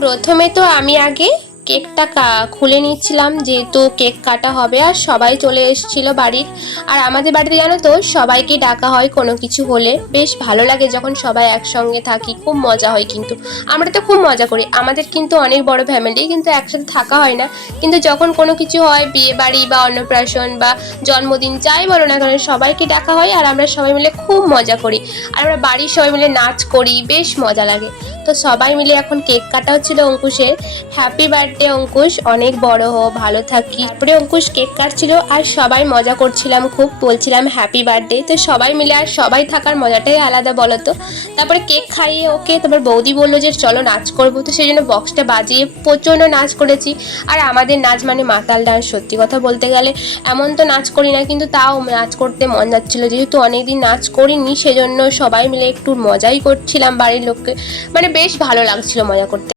প্রথমে তো আমি আগে কেকটা খুলে নিচ্ছিলাম, যেহেতু কেক কাটা হবে আর সবাই চলে এসেছিল বাড়ির। আর আমাদের বাড়িতে জানো তো সবাইকে ডাকা হয় কোনো কিছু হলে, বেশ ভালো লাগে যখন সবাই একসঙ্গে থাকি, খুব মজা হয়। কিন্তু আমরা তো খুব মজা করি, আমাদের কিন্তু অনেক বড় ফ্যামিলি, কিন্তু একসাথে থাকা হয় না। কিন্তু যখন কোনো কিছু হয়, বিয়ে বাড়ি বা অন্নপ্রাশন বা জন্মদিন যাই বলো না কেন, সবাইকে ডাকা হয় আর আমরা সবাই মিলে খুব মজা করি। আর আমরা বাড়ির সবাই মিলে নাচ করি, বেশ মজা লাগে। তো সবাই মিলে এখন কেক কাটা হচ্ছিল অঙ্কুশের। হ্যাপি বার্থডে অঙ্কুশ, অনেক বড় হো, ভালো থাকি। তারপরে অঙ্কুশ কেক কাটছিল আর সবাই মজা করছিলাম, খুব বলছিলাম হ্যাপি বার্থডে। তো সবাই মিলে আর সবাই থাকার মজাটাই আলাদা বলো তো। তারপরে কেক খাইয়ে ওকে তারপর বৌদি বললো যে চলো নাচ করবো, তো সেই জন্য বক্সটা বাজিয়ে প্রচণ্ড নাচ করেছি। আর আমাদের নাচ মানে মাতাল ডান্স, সত্যি কথা বলতে গেলে এমন তো নাচ করি না, কিন্তু তাও নাচ করতে মন যাচ্ছিলো, যেহেতু অনেকদিন নাচ করিনি, সেজন্য সবাই মিলে একটু মজাই করছিলাম বাড়ির লোককে, মানে বেশ ভালো লাগছিল মজা করতে।